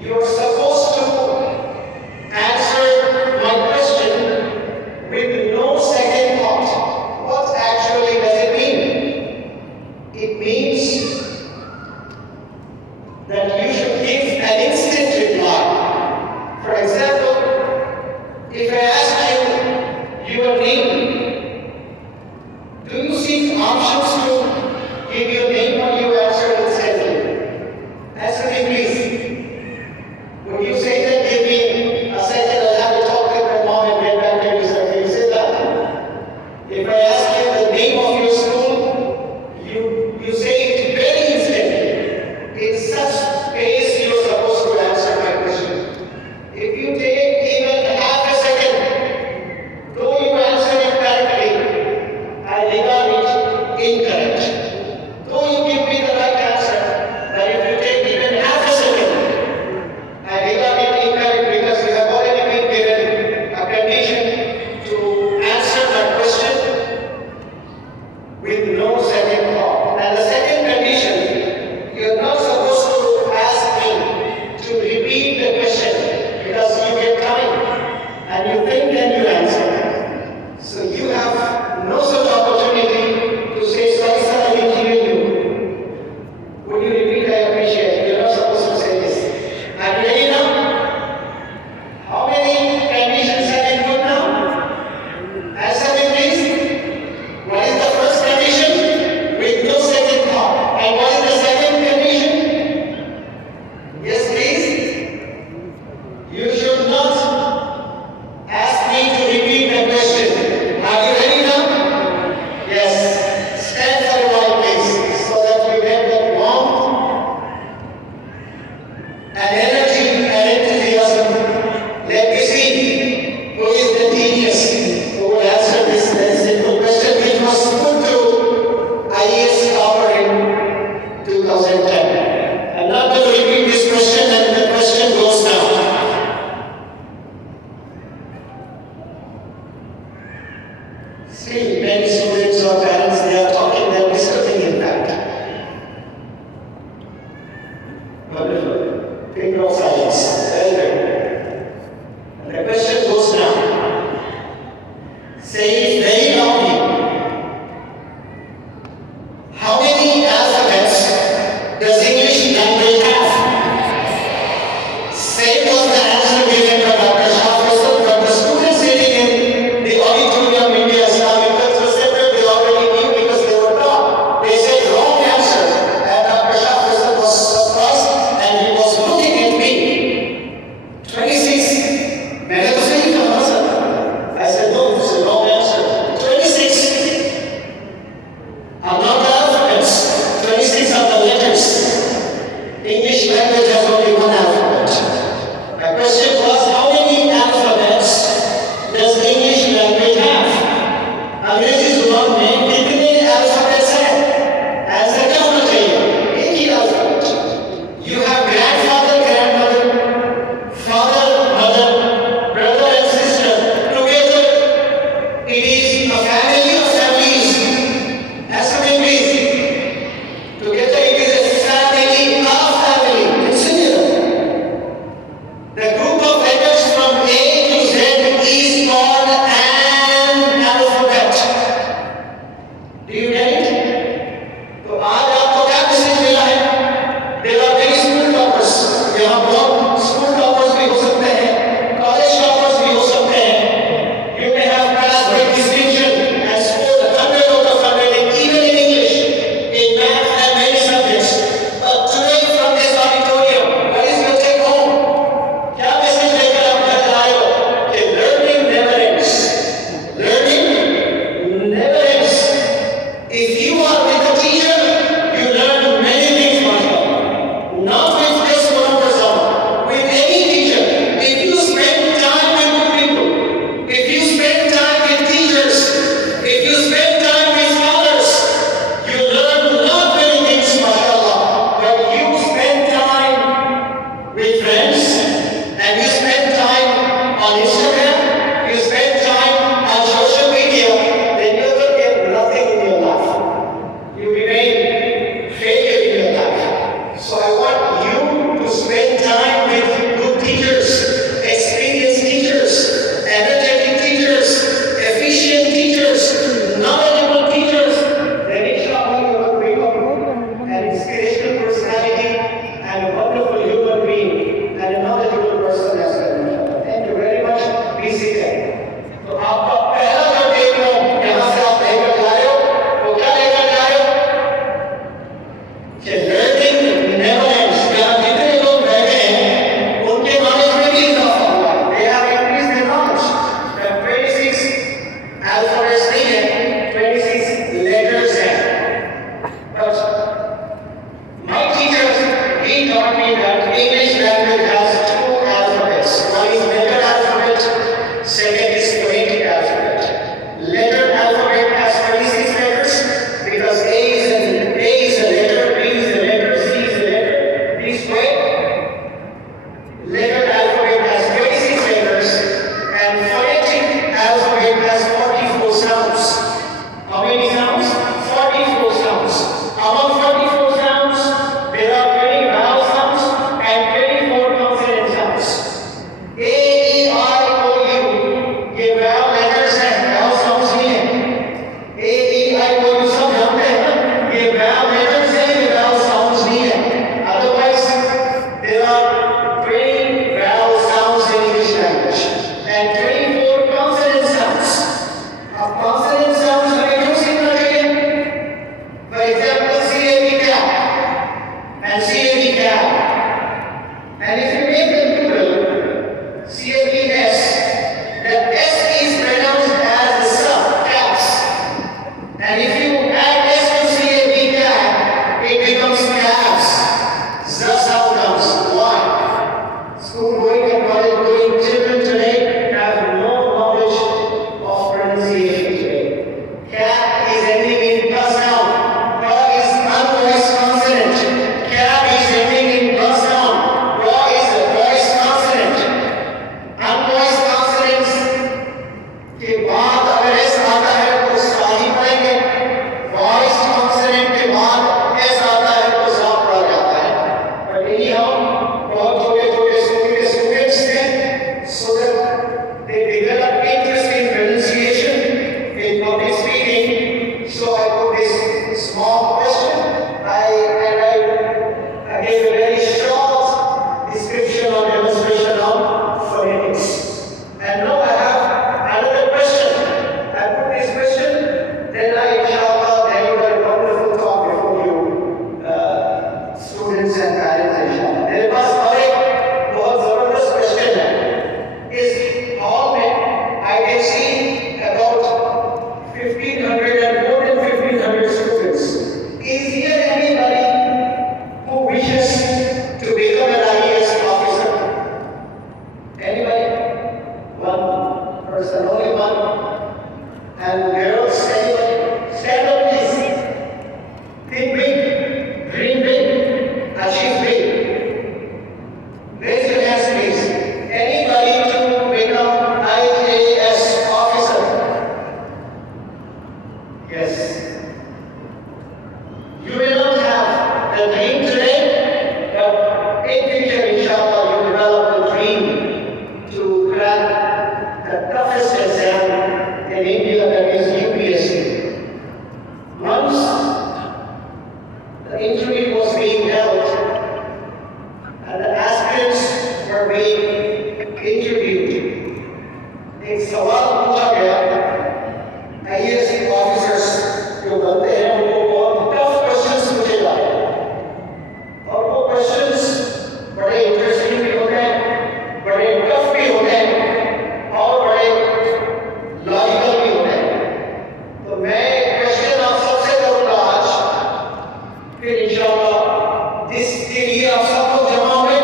You're supposed to answer my question with no second thought. What actually does it mean? It means that you should give an instant reply. For example, if I ask you your name, do you seek options to give your name or you answer instantly? Answer me please. Would you say that, give me a second, I'll have to talk with my mom and get back to you, sir? Will you say that? If I ask you the name of your school, you say it very instantly. In such pace, you're supposed to answer my question. If you take even half a second, though you answer it correctly, I regard it incorrect. Though you give me the right answer, but if you take even half a second, I regard it incorrect because you have already been given a condition to answer my question with no second thought. And the second condition, you're not supposed to ask me to repeat the question because you get time and you think and you answer. So you have no such opportunity to say, sorry sir, I didn't hear you. Would you repeat? I appreciate it. You're not supposed to say this. Are you ready now? How many conditions have been put now? Answer me please. What is the first condition? With no second thought. And what is the second condition? Yes please. You should not ask me to repeat the question. Are you ready now? Yes. Stand for a while please, so that you get that warmth and energy and enthusiasm. Let me see who is the genius who will answer this simple question which was put to IAS Tower in 2010. I'm not going to repeat this question, and the question goes now. See, many students or parents, they are talking, they are disturbing in fact. Wonderful. Finger of silence. Very good. And the question goes now. Say it very loudly. How many alphabets does English language have? Same was the answer given by Dr. Shah, but the students sitting in the auditorium India Islamic Cultural Center, they already knew because they were taught. They said wrong answer. And Dr. Shah was surprised and he was looking at me. 26. मैंने तो सही कहा sir. I said no, it's a wrong answer. 26 are not the alphabets. 26 are the letters. English language has only one alphabet. My question was, how many alphabets does English language have? अंग्रेजी जुबान में कितने alphabets हैं? Answer क्या होना चाहिए? एक ही alphabet. You have grandfather, grandmother, father, mother, brother and sister. Together, it is a family of families. Answer me please. Together, it is a family of family. It's and a wonderful human being and a knowledgeable person as well. Thank you very much. Be seated. तो आपका पहला जो take home यहाँ से आप लेकर जा रहे हो, वो क्या लेकर जा रहे हो? कि learning never ends. यहाँ जितने लोग बैठे हैं, उनके नॉलेज में भी इजाफा हुआ है. They have increased their knowledge. The 26 alphabets नहीं है, 26 letters हैं. But my teacher, he taught me that English language has two alphabets. One is letter alphabet, second is phonetic alphabet. Letter alphabet has 26 letters because A is a letter, B is a letter, C is a letter. This way, letter alphabet has 26 letters and phonetic alphabet has 44 sounds. How many sounds? 44 sounds. Among 44 sounds, there are 20 vowel sounds and 24 consonant sounds. A, E, I, O, U, ये vowel letters हैं, vowel sounds नहीं हैं. A, E, I, O, U सब जानते हैं ना? ये vowel letters हैं, ये vowel sounds नहीं हैं. Otherwise, there are 20 vowel sounds in English language and 24 consonant sounds. अब consonant sounds हमें क्यों सीखना चाहिए? For example, CAB cat and CAB cat. And if you make the plural, CABS, the S is pronounced as a sub, caps. And if you add S to CAB cat, it becomes caps. That's how it comes. Why? School going and college going children today have no knowledge of pronunciation today. Cat is ending in plus noun. Ra is unvoiced consonant. Cat is ending in plus noun. Ra is a voiced consonant. Unvoiced consonants के बाद अगर S आता है तो सा ही पढ़ेंगे. Voiced consonant के बाद S आता है तो सा पढ़ा जाता है. But anyhow, बहुत छोटे-छोटे स्कूल के students थे, so that they develop interest in pronunciation, in public speaking. So I put this small question. I gave a very short description or demonstration of phonetics. And now I have another question. I put this question, then I inshallah deliver a wonderful talk before you, students and parents inshallah. मेरे पास और एक बहुत जबरदस्त question है. इस hall में I can see about 1500 and more than 1500 students. Is there anybody who wishes to become an IAS officer? Anybody? One person, only one. And girls, anybody? Stand up, please. Think big, dream big, achieve big. Raise your hands, please. Anybody to become IAS officer? Yes. You will not have the dream today, but in future, inshallah, you develop the dream to crack the toughest exam in India, that is UPSC. Once the interview was being held and the aspirants were being interviewed, एक सवाल पूछा गया. IAS officers जो बनते हैं उनको बहुत tough questions पूछे जाते हैं. और वो questions बड़े interesting भी होते हैं, बड़े tough भी होते हैं और बड़े logical भी होते हैं. तो मैं question आप सबसे करूँगा आज, फिर इंशाल्लाह जिसके लिए आप सब लोग जमा हुए,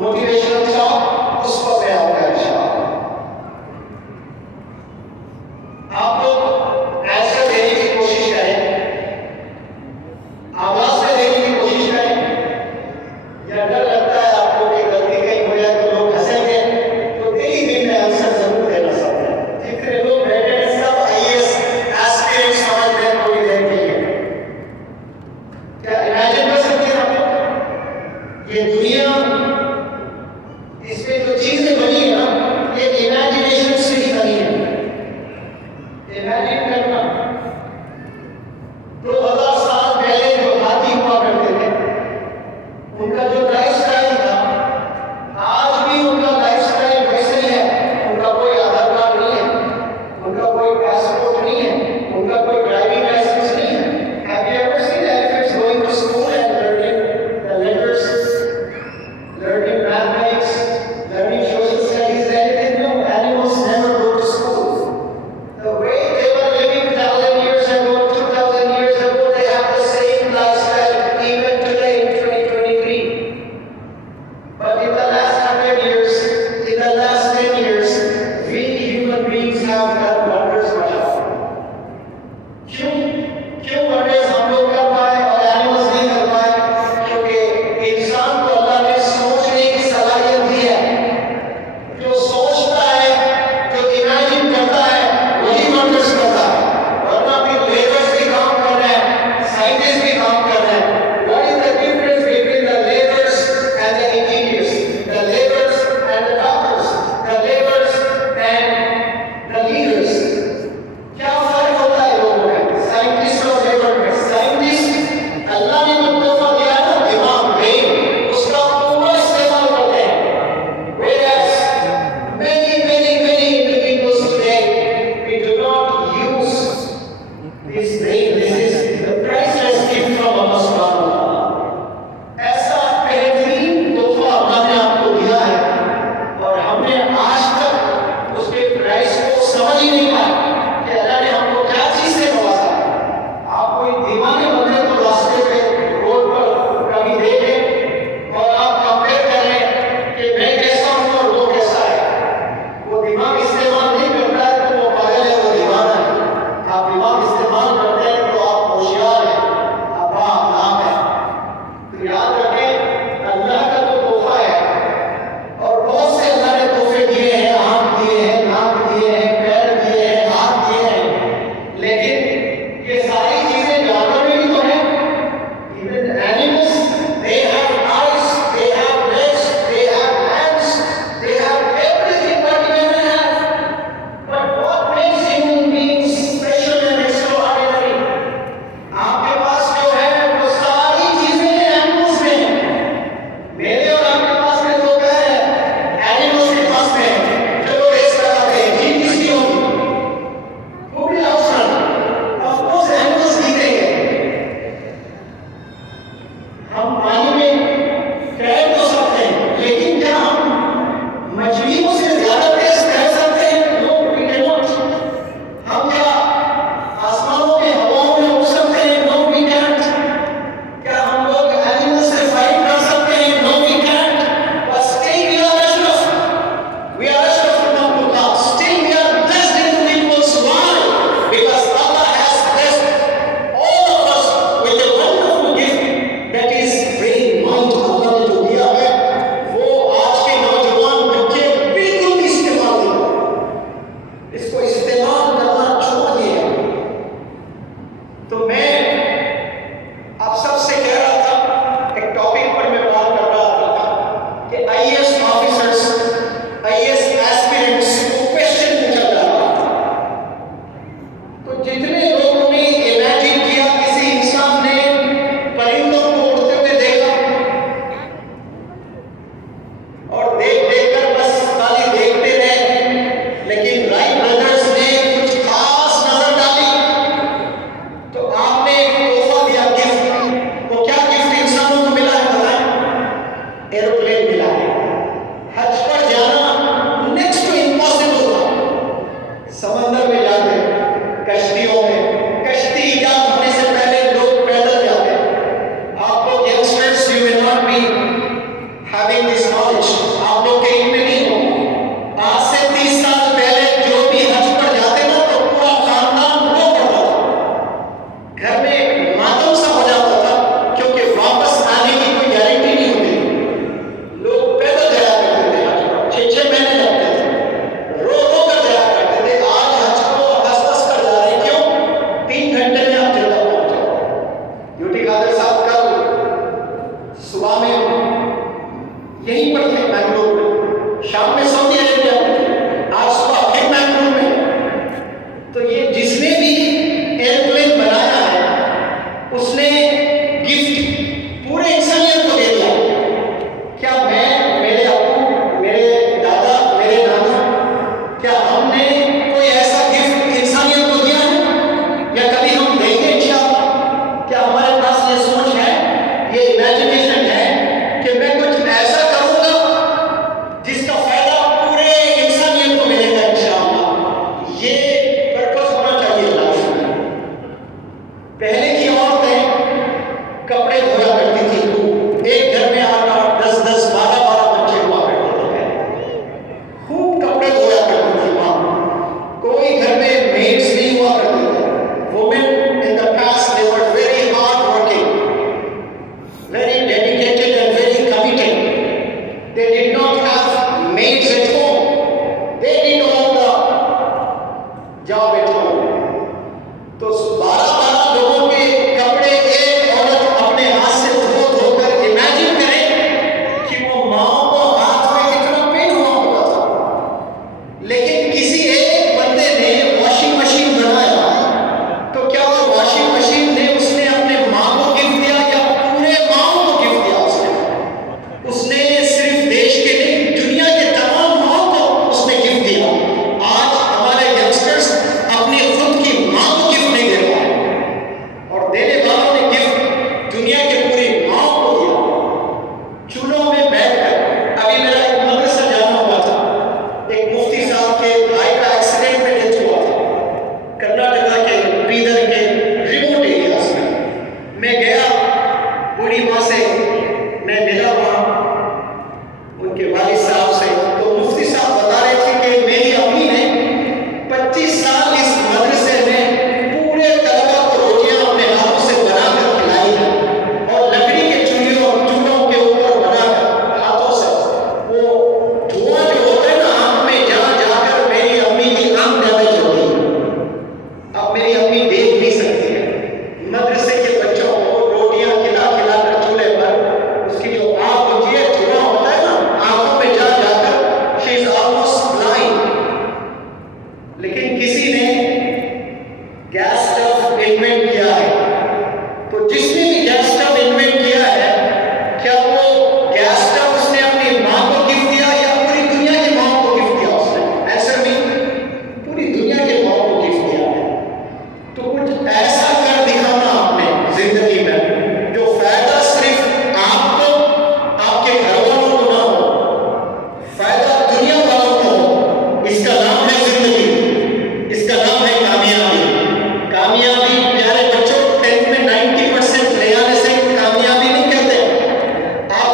motivational talk उस पर मैं आऊँगा इंशाल्लाह. आप लोग आंसर देने की कोशिश करें, आवाज में देने की कोशिश करें. या डर लगता है आपको कि गलती कहीं हो जाए तो लोग हंसेंगे, तो दिली दिल में आंसर जरूर देना सकते हैं. जितने लोग बैठे हैं सब IAS एस्पिरेंट्स समझ रहे हैं थोड़ी देर के लिए. क्या इमेजिन कर सकते हैं आप लोग? ये दुनिया, इसमें जो चीजें बनी है ना, ये इमेजिनेशन से ही बनी है. इमेजिन करना 2000 साल पहले जो हाथी हुआ करते थे, एरोप्लेन मिला है। हज पर जाना नेक्स्ट टू इम्पॉसिबल था। समंदर में जाते, कश्तियों में, कश्ती इजाद होने से पहले लोग पैदल जाते। आप लोग youngsters, you will not be having this knowledge, आप लोग के इनमें नहीं हो। आज से 30 साल पहले जो भी हज पर जाते ना तो पूरा खानदान रो पड़ता था, घर में एक मातम सा हो जाता था, क्योंकि वापस आने की कोई गारंटी नहीं होती। लोग पैदल जाया करते थे हज पर, 6-6 महीने लगते थे, रो रो कर जाया करते थे। आज हज को हंस हंस कर जा रहे, क्यों? 3 घंटे में आप जल्दा पहुंच जाओ। ड्यूटी कादर साहब कल सुबह में यहीं पर थे मैंगलोर में, शाम में सऊदी अरेबिया में थे, आज सुबह फिर मैंगलोर में। तो ये जिसने भी एयरप्लेन बनाया है उसने गिफ्ट पूरे इंसानियत को दे दिया। क्या मैं, मेरे अब्बू, मेरे दादा, मेरे नाना, क्या हमने कोई ऐसा गिफ्ट इंसानियत को दिया है या कभी हम देंगे इंशाअल्लाह? क्या हमारे पास ये सोच है, ये इमेजिनेशन है कि मैं कुछ ऐसा करूंगा जिसका फायदा पूरे इंसानियत को मिलेगा इंशाअल्लाह? ये पर्पस होना चाहिए लाइफ में। पहले की औरतें कपड़े धोया करती थी, एक घर में 8-8, 10-10, 12-12 बच्चे हुआ करते थे, खूब कपड़े धोया करती थी माँ। कोई घर में मेड्स नहीं हुआ करते थे। Women in the past they were very hard working, very dedicated and very committed. They did not have maids at home. They did all the job at home. तो 12-12 लोगों के कपड़े एक औरत अपने हाथ से धो धोकर, इमेजिन करें कि वो माओ को हाथ में कितना पेन हुआ होता था। लेकिन किसी एक बंदे ने वॉशिंग मशीन बनाया, तो क्या वो वॉशिंग मशीन ने उसने अपने माँ को गिफ्ट दिया या पूरे माओ को गिफ्ट दिया? उसने सिर्फ देश के नहीं, दुनिया के तमाम माओ को उसने गिफ्ट दिया। आज हमारे यंगस्टर्स अपनी खुद की माँ को गिफ्ट नहीं दे पाए, और देने वालों ने गिफ्ट दुनिया के पूरी माओ को दिया। चूल्हों में बैठकर, अभी मेरा एक मदरसा जाना हुआ था, एक मुफ्ती साहब के भाई का एक्सीडेंट में डेथ हुआ था, कर्नाटका के बीदर के रिमोट एरियाज में। मैं गया, बूढ़ी माँ से मैं मिला वहाँ, उनके वालिद साहब से। तो मुफ्ती साहब बता रहे थे कि मेरी अम्मी ने 25 साल इस मदरसे में पूरे तलबा को रोटियां अपने हाथों से बनाकर खिलाई है, और लकड़ी के चूल्हों के ऊपर बनाकर हाथों से। वो धुआं जो होता है ना आँख में, जहाँ जाकर मेरी अम्मी की आँख डैमेज हो गई। अब मेरी अम्मी देख नहीं सकती है मदरसे के बच्चों को रोटियां खिला खिला कर चूल्हे पर, उसकी जो आँख होती है, धुआं होता है ना आँखों में जा जाकर, शी इज ऑलमोस्ट ब्लाइंड। लेकिन किसी ने गैस स्टव इन्वेंट किया है। तो जिसने भी गैस स्टव इन्वेंट किया है, क्या वो गैस स्टव उसने अपनी माँ को गिफ्ट दिया या पूरी दुनिया की माँ को गिफ्ट दिया? उसने आंसर में पूरी दुनिया के माँ को गिफ्ट दिया है। तो कुछ ऐसा कर दिखाना आपने जिंदगी में जो फायदा सिर्फ आपको, आपके घर वालों को ना हो, फायदा दुनिया वालों को हो। इसका नाम है जिंदगी, इसका नाम है कामयाबी। कामयाबी प्यारे बच्चों, 10th में 90% ले आने से कामयाबी नहीं कहते। आप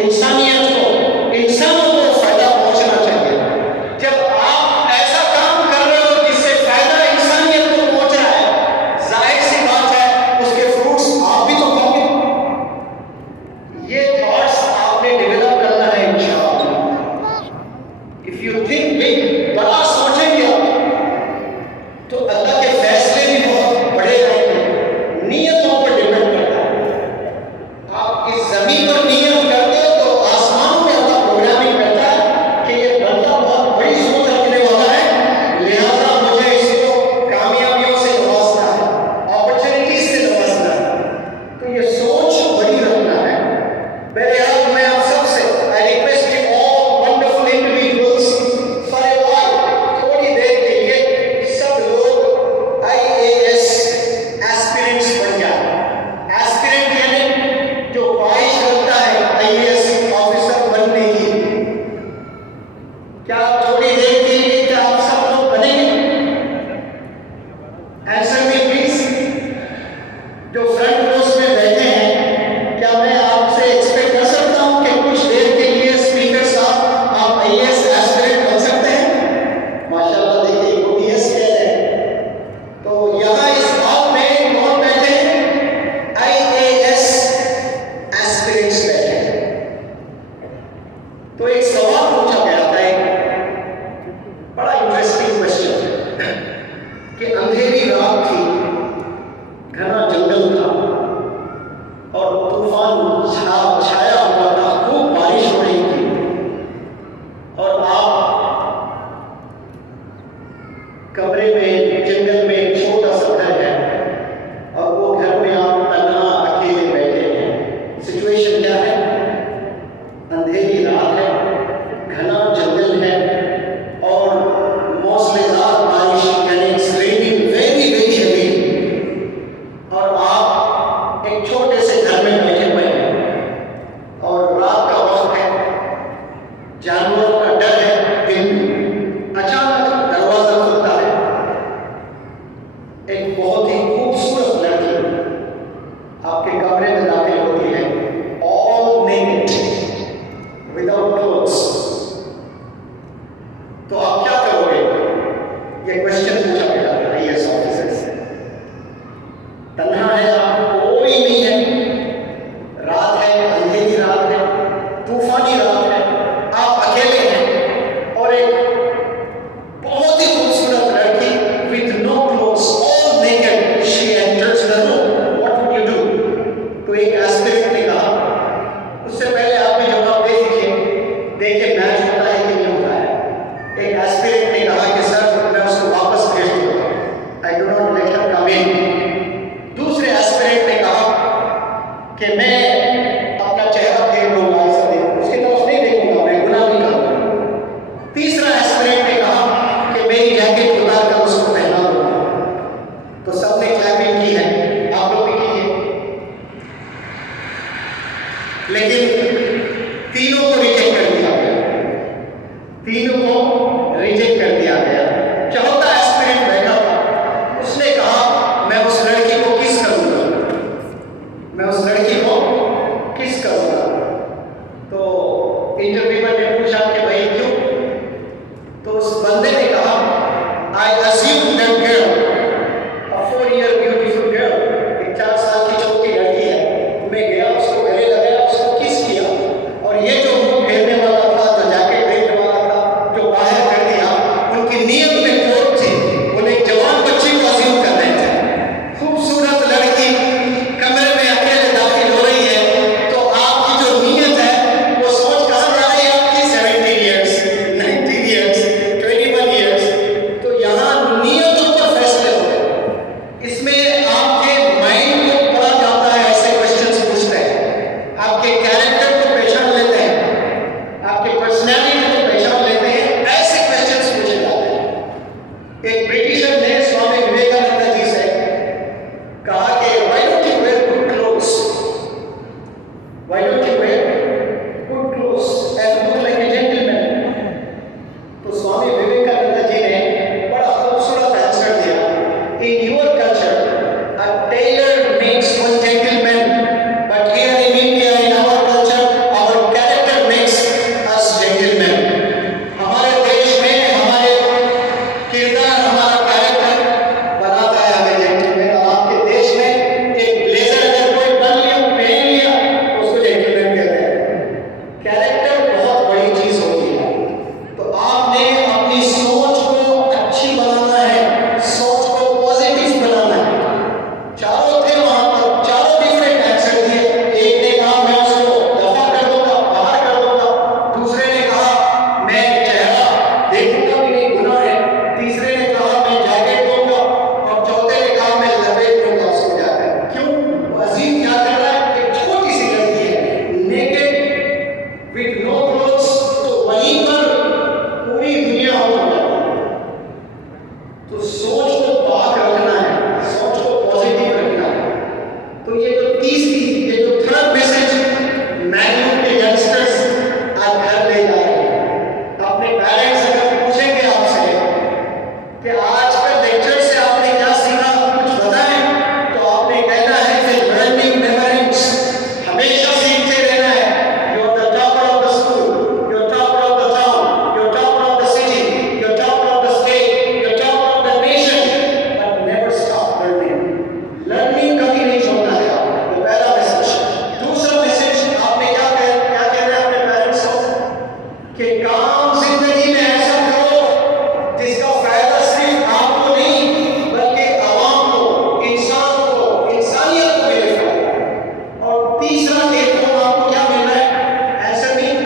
इंसानियत को, इंसानों को फायदा पहुंचना चाहिए। जब आप ऐसा काम कर रहे हो जिससे फायदा इंसानियत को पहुंच रहा है, जाहिर सी बात है उसके फ्रूट्स आप भी तो खाओगे। ये थॉट्स आपने डेवलप करना है इंशाअल्लाह। इफ यू थिंक बिग, बड़ा सोचेंगे आप तो अल्लाह के फैसले भी बहुत बड़े रहेंगे। नियतों पर डिपेंड करता है। आप इस जमीन पर नियत करते हो तो आसमानों में अल्लाह प्रोग्रामिंग करता है कि ये बंदा बहुत बड़ी सोच रखने वाला है, लिहाजा मुझे इसको कामयाबियों से नवाजना है, अपॉर्चुनिटीज से नवाजना है। तो ये सोच बड़ी रखना है। बहरहाल मैं आप सबसे I request you all wonderful individuals for a while, थोड़ी देर के लिए सब लोग IAS एस्पिरेंट्स बन जाए। एस्पिरेंट यानी जो ख्वाहिश रखता है IAS ऑफिसर बनने की। क्या थोड़ी देर के लिए क्या आप सब लोग बनेंगे? Answer me please. जो फ्रंट रोज में बैठे हैं, क्या मैं आपसे एक्सपेक्ट कर सकता हूं कि कुछ देर के लिए स्पीकर साहब आप IAS एस्पिरेंट बन सकते हैं? माशाल्लाह, देखिए वो भी यस कह रहे हैं। तो यहाँ इस हॉल में कौन बैठे हैं? IAS एस्पिरेंट्स बैठे हैं। तो एक सवाल पूछा गया था, एक बड़ा इंटरेस्टिंग क्वेश्चन, कि अंधेरी रात थी, घना जंगल था और तूफान छाया हुआ था, खूब बारिश हो रही थी और आप कमरे में, जंगल में एक छोटा सा घर है और वो घर में आप तन्हा अकेले बैठे हैं। सिचुएशन क्या है? अंधेरी रात है, घना जंगल है और मौसलेधार बारिश, यानी it's raining very very heavy, और आप एक छोटे से घर में बैठे हुए हैं और रात का वक्त है, जानवरों का डर है। दिन अचानक दरवाजा खुलता है, एक बहुत ही खूबसूरत लड़की आपके कमरे में दाखिल होती है, ऑल नेकेड, विदाउट क्लोथ्स। तो आप क्या करोगे? ये क्वेश्चन पूछा गया था IAS ऑफिसर से। तन्हा है आप, कोई नहीं है, रात है, अंधेरी रात है, तूफानी रात है, आप अकेले हैं और एक बहुत ही खूबसूरत लड़की with no clothes, all naked, she enters the room. What would you do? तो एक एस्पिरेंट ने कहा, उससे पहले आप भी जवाब दे दीजिए, देखिए मैच होता है कि नहीं होता है। एक एस्पिरेंट ने कहा कि सर मैं उसको वापस भेज दूंगा, I do not let her come in. दूसरे एस्पिरेंट ने कहा कि मैं अपना चेहरा फेर लूंगा, ऐसा देखूं, उसकी तरफ नहीं देखूंगा, मैं गुनाह नहीं करूंगा। तीसरा एस्पिरेंट ने कहा कि मेरी जैकेट उतार कर उसको पहना दूंगा। तो सबने क्लैपिंग की है, आप लोग भी कीजिए। लेकिन तीनों को रिजेक्ट कर दिया गया, तीनों को रिजेक्ट कर दिया गया। चौथा एस्पिरेंट बैठा था, उसने कहा मैं उस लड़की को किस करूंगा, मैं उस लड़की को किस करूंगा। तो इंटरव्यूअर